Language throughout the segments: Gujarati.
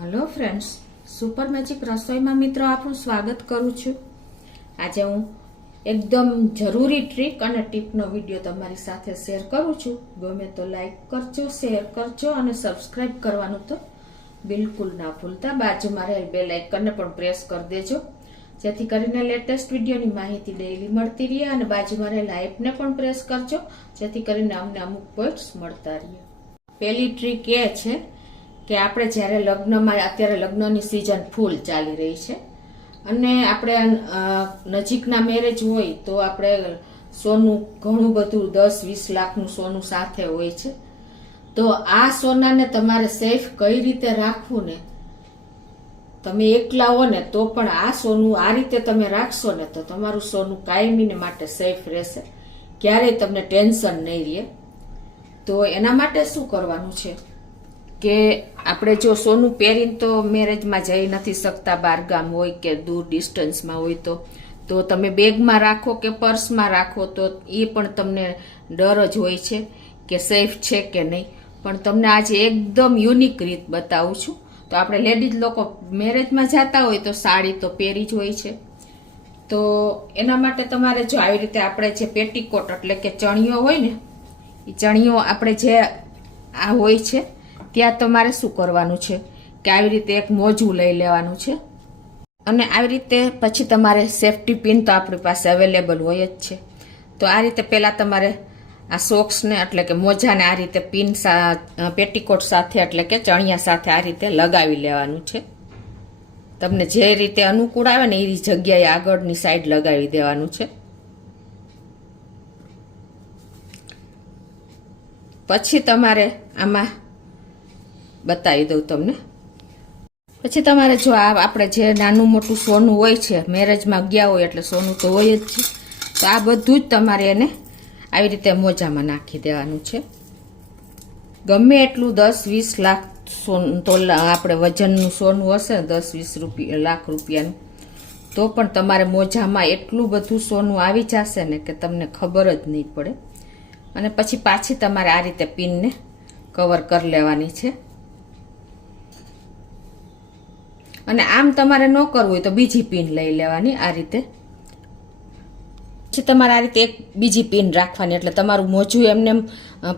હેલો ફ્રેન્ડ્સ, સુપર મેજિક રસોઈમાં મિત્રો આપનું સ્વાગત કરું છું. આજે હું એકદમ જરૂરી ટ્રીક અને ટીપનો વિડીયો તમારી સાથે શેર કરું છું. ગમે તો લાઈક કરજો, શેર કરજો અને સબસ્ક્રાઈબ કરવાનું તો બિલકુલ ના ભૂલતા. બાજુમાં રહેલ બેલ આઇકનને પણ પ્રેસ કરી દેજો, જેથી કરીને લેટેસ્ટ વિડીયોની માહિતી ડેઈલી મળતી રહે. અને બાજુમાં રહેલ આઇપને પણ પ્રેસ કરજો, જેથી કરીને અમને અમુક પોઈન્ટ્સ મળતા રહે. પહેલી ટ્રીક એ છે કે આપણે જ્યારે લગ્નમાં, અત્યારે લગ્નની સિઝન ફૂલ ચાલી રહી છે અને આપણે નજીકના મેરેજ હોય તો આપણે સોનું ઘણું બધું 10-20 લાખનું સોનું સાથે હોય છે. તો આ સોનાને તમારે સેફ કઈ રીતે રાખવું ને, તમે એકલા હો ને તો પણ આ સોનું આ રીતે તમે રાખશો ને તો તમારું સોનું કાયમીને માટે સેફ રહેશે, ક્યારેય તમને ટેન્શન નહીં રહે. તો એના માટે શું કરવાનું છે કે આપણે જો સોનું પહેરીને તો મેરેજમાં જઈ નથી શકતા, બહારગામ હોય કે દૂર ડિસ્ટન્સમાં હોય તો તમે બેગમાં રાખો કે પર્સમાં રાખો તો એ પણ તમને ડર જ હોય છે કે સેફ છે કે નહીં. પણ તમને આજે એકદમ યુનિક રીત બતાવું છું. તો આપણે લેડીઝ લોકો મેરેજમાં જતા હોય તો સાડી તો પહેરી જ હોય છે. તો એના માટે તમારે જો આવી રીતે આપણે જે પેટીકોટ એટલે કે ચણિયો હોય ને, એ ચણિયો આપણે જે આ હોય છે ત્યાં તમારે શું કરવાનું છે કે આવી રીતે એક મોજું લઈ લેવાનું છે. અને આવી રીતે પછી તમારે સેફટી પિન તો આપણી પાસે અવેલેબલ હોય જ છે. તો આ રીતે પહેલાં તમારે આ સોક્સને એટલે કે મોજાને આ રીતે પિન પેટીકોટ સાથે એટલે કે ચણિયા સાથે આ રીતે લગાવી લેવાનું છે. તમને જે રીતે અનુકૂળ આવે ને એ જગ્યાએ આગળની સાઈડ લગાવી દેવાનું છે. પછી તમારે આમાં બતાવી દઉં તમને. પછી તમારે જો આપણે જે નાનું મોટું સોનું હોય છે, મેરેજમાં ગયા હોય એટલે સોનું તો હોય જ છે, તો આ બધું જ તમારે એને આવી રીતે મોજામાં નાખી દેવાનું છે. ગમે એટલું 10-20 લાખ તોલા આપણે વજનનું સોનું હશે, 10-20 લાખ રૂપિયાનું, તો પણ તમારે મોજામાં એટલું બધું સોનું આવી જશે ને કે તમને ખબર જ નહીં પડે. અને પછી પાછી તમારે આ રીતે પિનને કવર કરી લેવાની છે. અને આમ તમારે ન કરવું હોય તો બીજી પિન લઈ લેવાની આ રીતે. પછી તમારે આ રીતે એક બીજી પિન રાખવાની એટલે તમારું મોજું એમને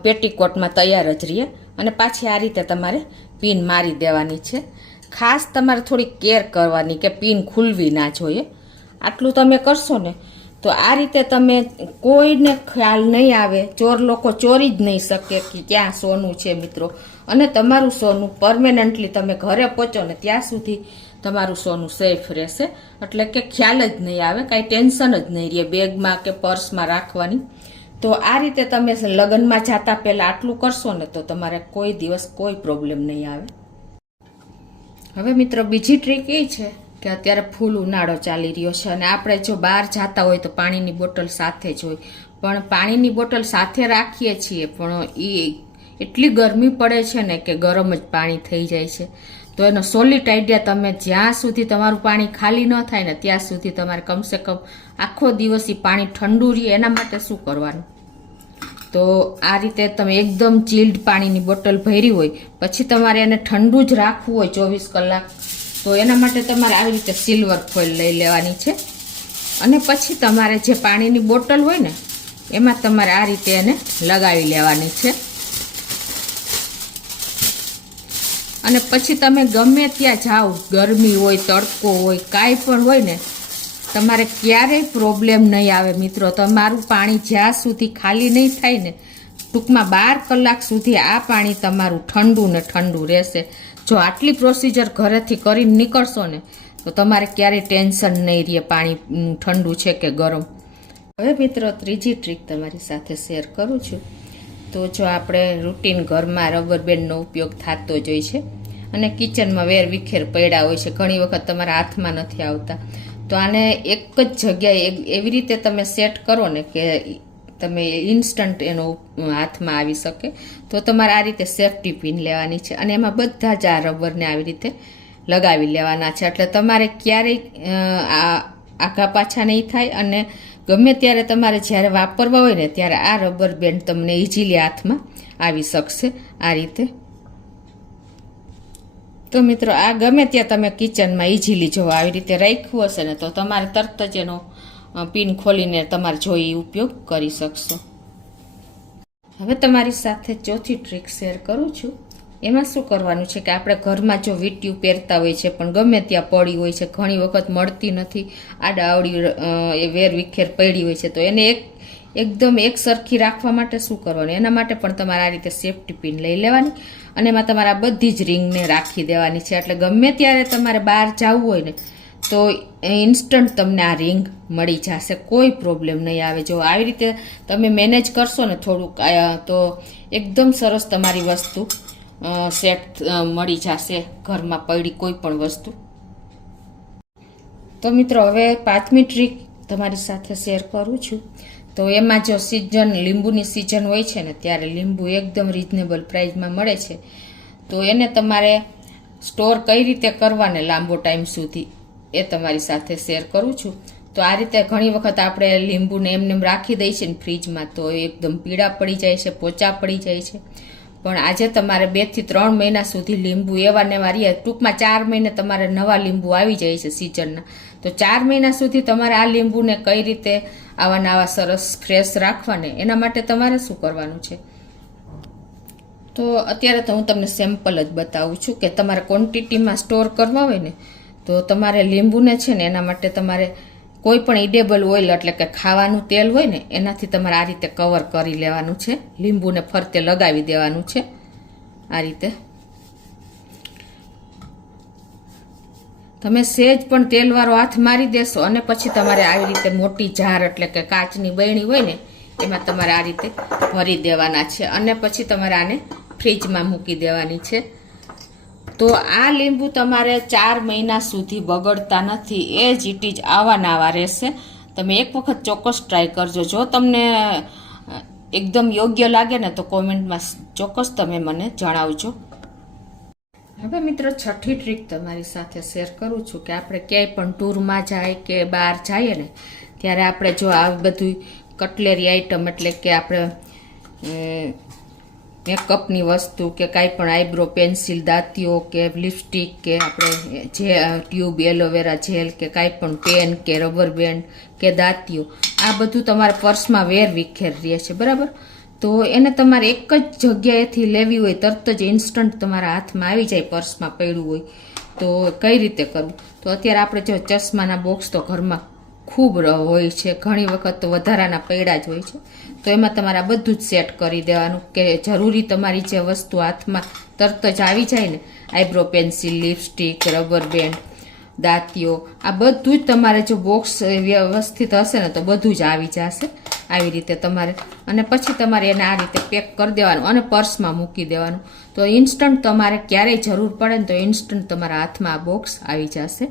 પેટીકોટમાં તૈયાર જ રહે. અને પાછી આ રીતે તમારે પિન મારી દેવાની છે. ખાસ તમારે થોડી કેર કરવાની કે પિન ખુલવી ના જોઈએ. આટલું તમે કરશો ને તો આ રીતે તમે કોઈને ખ્યાલ નહીં આવે, ચોર લોકો ચોરી જ નહીં શકે કે ક્યાં સોનું છે મિત્રો. અને તમારું સોનું પરમેનન્ટલી તમે ઘરે પહોંચો ને ત્યાં સુધી તમારું સોનું સેફ રહેશે. એટલે કે ખ્યાલ જ નહીં આવે, કાંઈ ટેન્શન જ નહીં રહે બેગમાં કે પર્સમાં રાખવાની. તો આ રીતે તમે લગ્નમાં જતા પહેલાં આટલું કરશો ને તો તમારે કોઈ દિવસ કોઈ પ્રોબ્લેમ નહીં આવે. હવે મિત્રો બીજી ટ્રીક એ છે કે અત્યારે ફૂલ ઉનાળો ચાલી રહ્યો છે અને આપણે જો બહાર જતા હોય તો પાણીની બોટલ સાથે જ હોય. પણ પાણીની બોટલ સાથે રાખીએ છીએ પણ એ એટલી ગરમી પડે છે ને કે ગરમ જ પાણી થઈ જાય છે. તો એનો સોલિડ આઈડિયા, તમે જ્યાં સુધી તમારું પાણી ખાલી ન થાય ને ત્યાં સુધી તમારે કમસે કમ આખો દિવસ એ પાણી ઠંડુ રહે એના માટે શું કરવાનું, તો આ રીતે તમે એકદમ ચીલ્ડ પાણીની બોટલ ભરી હોય પછી તમારે એને ઠંડુ જ રાખવું હોય 24 કલાક, તો એના માટે તમારે આવી રીતે સિલ્વર ફોઇલ લઈ લેવાની છે. અને પછી તમારે જે પાણીની બોટલ હોય ને એમાં તમારે આ રીતે એને લગાવી લેવાની છે. અને પછી તમે ગમે ત્યાં જાઓ, ગરમી હોય, તડકો હોય, કાંઈ પણ હોય ને, તમારે ક્યારેય પ્રોબ્લેમ નહીં આવે મિત્રો. તમારું પાણી જ્યાં સુધી ખાલી નહીં થાય ને, ટૂંકમાં 12 કલાક સુધી આ પાણી તમારું ઠંડુ ને ઠંડુ રહેશે. જો આટલી પ્રોસિજર ઘરેથી કરીને નીકળશો ને તો તમારે ક્યારેય ટેન્શન નહીં રહે પાણી ઠંડુ છે કે ગરમ. હવે મિત્રો ત્રીજી ટ્રીક તમારી સાથે શેર કરું છું. તો જો આપણે રૂટીન ઘરમાં રબર બેન્ડનો ઉપયોગ થતો જ હોય છે અને કિચનમાં વેર વિખેર પડ્યા હોય છે, ઘણી વખત તમારા હાથમાં નથી આવતા. તો આને એક જ જગ્યાએ એવી રીતે તમે સેટ કરો ને કે તમે ઇન્સ્ટન્ટ એનો હાથમાં આવી શકે. તો તમારે આ રીતે સેફટી પિન લેવાની છે અને એમાં બધા જ આ રબરને આવી રીતે લગાવી લેવાના છે. એટલે તમારે ક્યારેય આઘા પાછા નહીં થાય અને ગમે ત્યારે તમારે જ્યારે વાપરવા હોય ને ત્યારે આ રબર બેન્ડ તમને ઇઝીલી હાથમાં આવી શકશે આ રીતે. તો મિત્રો આ ગમે ત્યાં તમે કિચનમાં ઇઝીલી જો આવી રીતે રાખ્યું હશે ને તો તમારે તરત જ એનો પિન ખોલીને તમારે જોઈ ઉપયોગ કરી શકશો. હવે તમારી સાથે ચોથી ટ્રીક શેર કરું છું. એમાં શું કરવાનું છે કે આપણે ઘરમાં જો વીંટીયું પહેરતા હોય છે પણ ગમે ત્યાં પડી હોય છે, ઘણી વખત મળતી નથી, આડાઅવળી એ વેર વિખેર પડી હોય છે, તો એને એકદમ એક સરખી રાખવા માટે શું કરવાનું, એના માટે પણ તમારે આ રીતે સેફટી પિન લઈ લેવાની અને એમાં તમારે આ બધી જ રિંગને રાખી દેવાની છે. એટલે ગમે ત્યારે તમારે બહાર જવું હોય ને તો ઇન્સ્ટન્ટ તમને આ રિંગ મળી જશે, કોઈ પ્રોબ્લેમ નહીં આવે. જો આવી રીતે તમે મેનેજ કરશો ને થોડુંક તો એકદમ સરસ તમારી વસ્તુ સેટ મળી જશે, ઘરમાં પડી કોઈ પણ વસ્તુ. તો મિત્રો હવે 5મી ટ્રીક તમારી સાથે શેર કરું છું. તો એમાં જો સિઝન લીંબુની સિઝન હોય છે ને ત્યારે લીંબુ એકદમ રિઝનેબલ પ્રાઇસમાં મળે છે. તો એને તમારે સ્ટોર કઈ રીતે કરવાને લાંબો ટાઈમ સુધી એ તમારી સાથે શેર કરું છું. તો આ રીતે ઘણી વખત આપણે લીંબુને એમને રાખી દઈએ છીએ ને ફ્રીજમાં તો એકદમ પીળા પડી જાય છે, પોચા પડી જાય છે. પણ આજે તમારે 2 થી 3 મહિના સુધી લીંબુ એવા ને એવા રહે, ટૂંકમાં 4 મહિને તમારે નવા લીંબુ આવી જાય છે સિઝનના. તો 4 મહિના સુધી તમારે આ લીંબુને કઈ રીતે આવા નવા સરસ ફ્રેશ રાખવાને એના માટે તમારે શું કરવાનું છે. તો અત્યારે તો હું તમને સેમ્પલ જ બતાવું છું કે તમારે ક્વોન્ટિટીમાં સ્ટોર કરવા હોય ને તો તમારે લીંબુને છે ને એના માટે તમારે કોઈ પણ ઇડેબલ ઓઇલ એટલે કે ખાવાનું તેલ હોય ને એનાથી તમારે આ રીતે કવર કરી લેવાનું છે, લીંબુને ફરતે લગાવી દેવાનું છે. આ રીતે તમે સહેજ પણ તેલવાળો હાથ મારી દેશો અને પછી તમારે આવી રીતે મોટી જાર એટલે કે કાચની બરણી હોય ને એમાં તમારે આ રીતે ભરી દેવાના છે અને પછી તમારે આને ફ્રીજમાં મૂકી દેવાની છે. તો આ લીંબુ તમારે 4 મહિના સુધી બગડતા નથી, એ જ ઇટ ઇઝ આવા નાવા રહેશે. તમે એક વખત ચોક્કસ ટ્રાય કરજો. જો તમને એકદમ યોગ્ય લાગે ને તો કોમેન્ટમાં ચોક્કસ તમે મને જણાવજો. હવે મિત્રો 6ઠી ટ્રીક તમારી સાથે શેર કરું છું કે આપણે ક્યાંય પણ ટૂરમાં જાય કે બહાર જઈએ ને ત્યારે આપણે જો આ બધું કટલેરી આઈટમ એટલે કે આપણે મેકઅપની વસ્તુ કે કાંઈ પણ આઈબ્રો પેન્સિલ, દાંતીઓ કે લિપસ્ટિક કે આપણે જે ટ્યુબ, એલોવેરા જેલ કે કાંઈ પણ પેન કે રબર બેન્ડ કે દાંતીઓ, આ બધું તમારા પર્સમાં વેર વિખેર રહે છે, બરાબર. તો એને તમારે એક જ જગ્યાએથી લેવી હોય, તરત જ ઇન્સ્ટન્ટ તમારા હાથમાં આવી જાય, પર્સમાં પડ્યું હોય તો કઈ રીતે કરવું. તો અત્યારે આપણે જો ચશ્માના બોક્સ તો ઘરમાં ખૂબ હોય છે, ઘણી વખત તો વધારાના પડ્યા જ હોય છે. તો એમાં તમારે આ બધું જ સેટ કરી દેવાનું કે જરૂરી તમારી જે વસ્તુ હાથમાં તરત જ આવી જાય ને, eyebrow pencil, lipstick, rubber band, દાંતીઓ, આ બધું જ તમારે જો બોક્સ વ્યવસ્થિત હશે ને તો બધું જ આવી જશે આવી રીતે તમારે. અને પછી તમારે એને આ રીતે પેક કરી દેવાનું અને પર્સમાં મૂકી દેવાનું. તો ઇન્સ્ટન્ટ તમારે ક્યારેય જરૂર પડે ને તો ઇન્સ્ટન્ટ તમારા હાથમાં આ બોક્સ આવી જશે.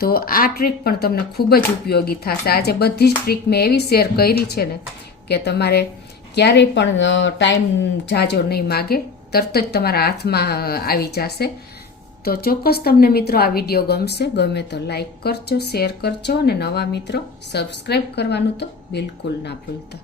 તો આ ટ્રીક પણ તમને ખૂબ જ ઉપયોગી થશે. આજે બધી જ ટ્રીક મેં એવી શેર કરી છે ને કે તમારે ક્યારેય પણ ટાઈમ જાજો નહીં માગે, તરત જ તમારા હાથમાં આવી જશે. તો ચોક્કસ તમને મિત્રો આ વિડીયો ગમશે. ગમે તો લાઈક કરજો, શેર કરજો અને નવા મિત્રો સબસ્ક્રાઈબ કરવાનું તો બિલકુલ ના ભૂલતા.